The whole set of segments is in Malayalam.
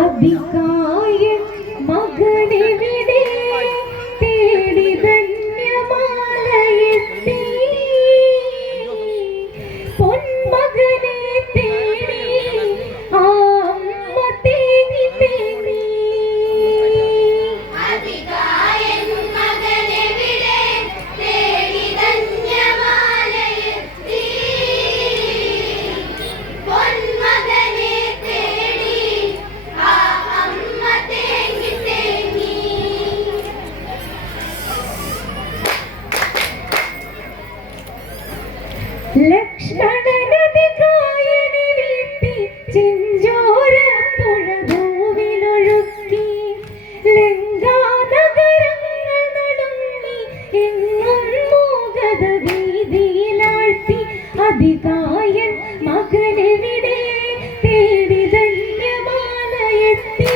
അതികായ മകനെവിടെ തേടി ധന്യമാലയെത്തി പൊന്മകനെ തേടി ആ അമ്മ തേങ്ങി തേങ്ങി ലക്ഷ്മണനദികായനെ വീട്ടി ചിഞ്ചോര പുഴ ഭൂവിലൊഴുക്കി ലങ്കാനഗരങ്ങൾ നടുങ്ങി എങ്ങും മൂകത വീതിയിലാഴ്ത്തി അതികായൻ മകനെവിടെ തേടി ധന്യമാലയെത്തി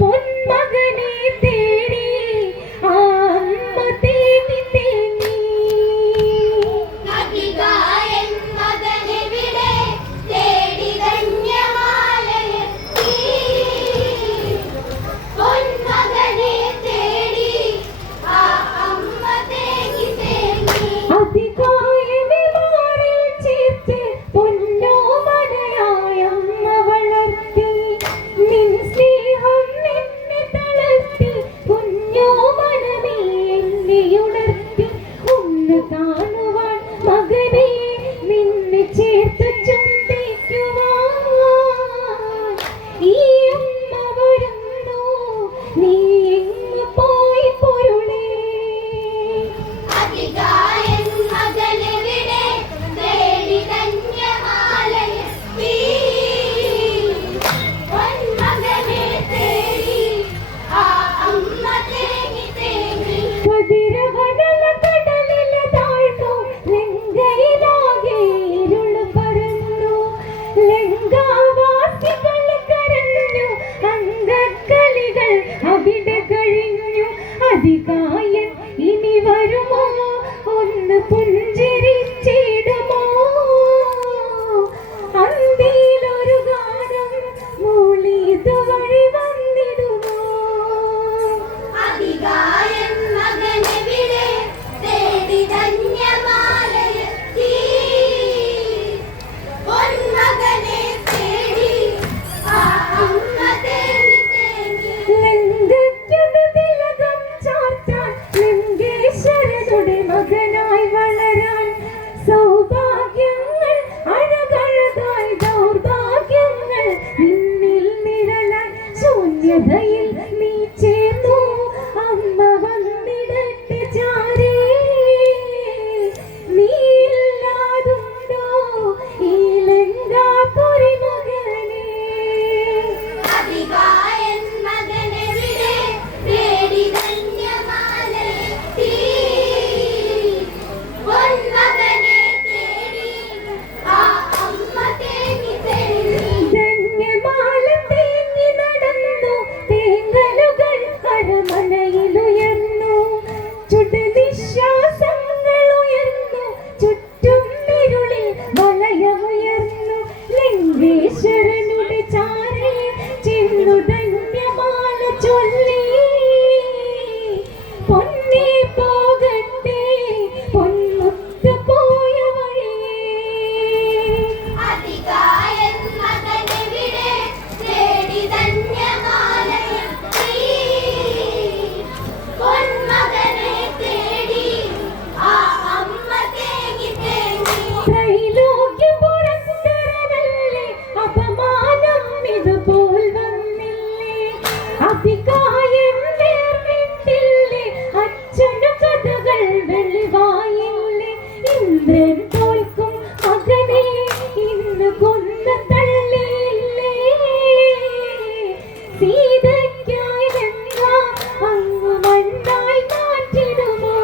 പൊന്മകനെ തേടി ആ അമ്മ തേങ്ങി തേങ്ങി അതികായനെ മാറിൽ ചേർത്ത് പൊന്നോമനയായ അമ്മ വളർത്തി നിൻ സ്നേഹം എന്നെ തളർത്തി കുഞ്ഞോമനമേ എന്നെ ഉണർത്തി ഒന്ന് കാണുവാൻ മകനെ നിന്നെ ചേർത്ത് ചുംബിക്കുവാൻ ഈ അമ്മ വരുന്നു നീ എങ്ങു പോയി പൊരുളേ കതിരവനല കടലില താഴ്ന്നു ലങ്കയിലാകെ ഇരുള് പരന്നു ലങ്കാവാസികൾ കരഞ്ഞു അംഗക്കളികൾ അവിടെ കഴിഞ്ഞു അതികായൻ ഇനി വരുമോ ഒന്ന് പുഞ്ചിരിച്ചിടുമോ അന്തിയിലൊരു ഗാനം മൂളി ഇതുവഴി വന്നിടുമോ ലങ്കയ്ക്കൊരു തിലകം ചാർത്താൻ ലങ്കേശ്വരനുടെ മകനായി വളരാൻ സൗഭാഗ്യങ്ങൾ അഴകഴകായി ദൗർഭാഗ്യങ്ങൾ നിന്നിൽ നിഴലായി ശൂന്യതയിൽ നീ ചേർന്നു അമ്മ വന്നിടട്ടെ ചാരേ നീ ഇല്ലാതുണ്ടോ ഈ ലങ്കാപുരി മകനേ ധന്യമാല തേങ്ങി നടന്നു തേങ്ങലുകൾ അരമനയിലുയർന്നു ചുടുനിശ്വാസങ്ങൾ ഉയർന്നു ചുറ്റും ഇരുളിൽ വലയമുയർന്നു ലങ്കേശ്വരനുടെ ചാരേ ചെന്നു ധന്യമാല ചൊല്ലി പൊന്നേ പോകട്ടെ പൊന്മുത്ത് പോയ വഴിയേ ത്രൈലോക്യ പുരസ്കരനല്ലേ അപമാനം ഇതുപോൽ വന്നില്ലേ അതികായൻ വേർവിട്ടില്ലേ അച്ഛനു കഥകൾ വെളിവായില്ലേ ഇന്ദ്രൻ തോൽക്കും മകനെ ഇന്ന് കൊന്നു തള്ളിയില്ലേ സീതയ്ക്കായി വെങ്ക അങ്ങ് മണ്ണായി മാറ്റിടുമോ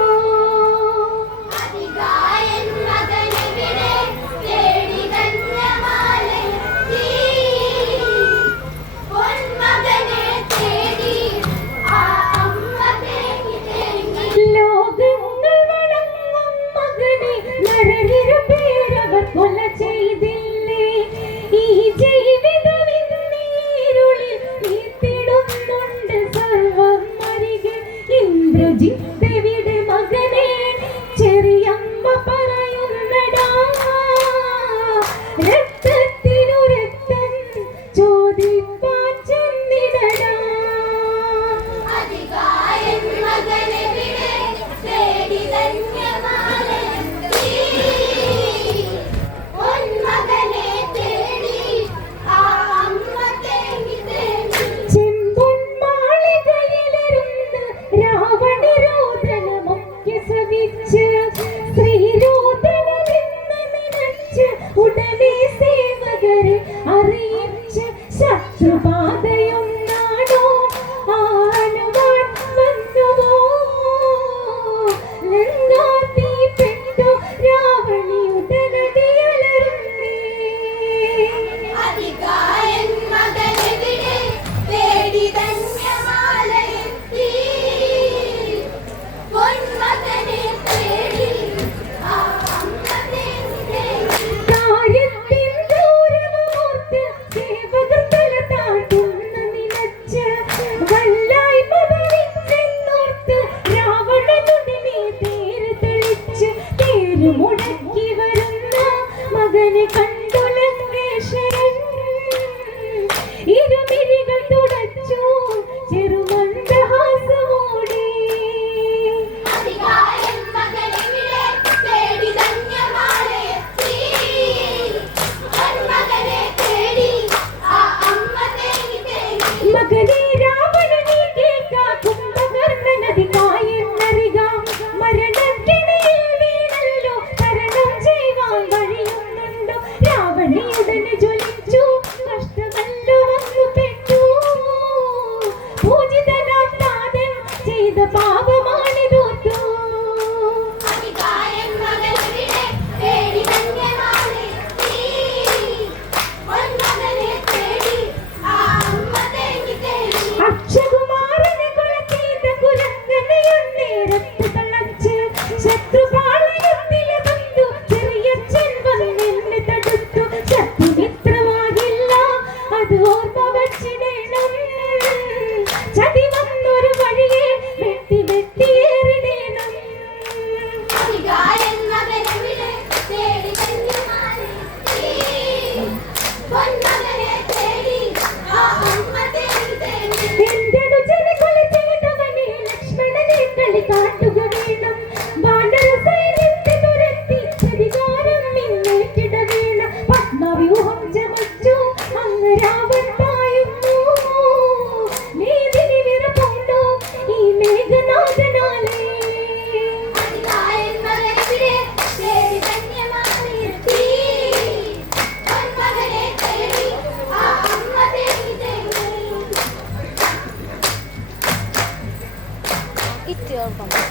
ഇറ്റ്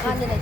ആഞ്ജനേയ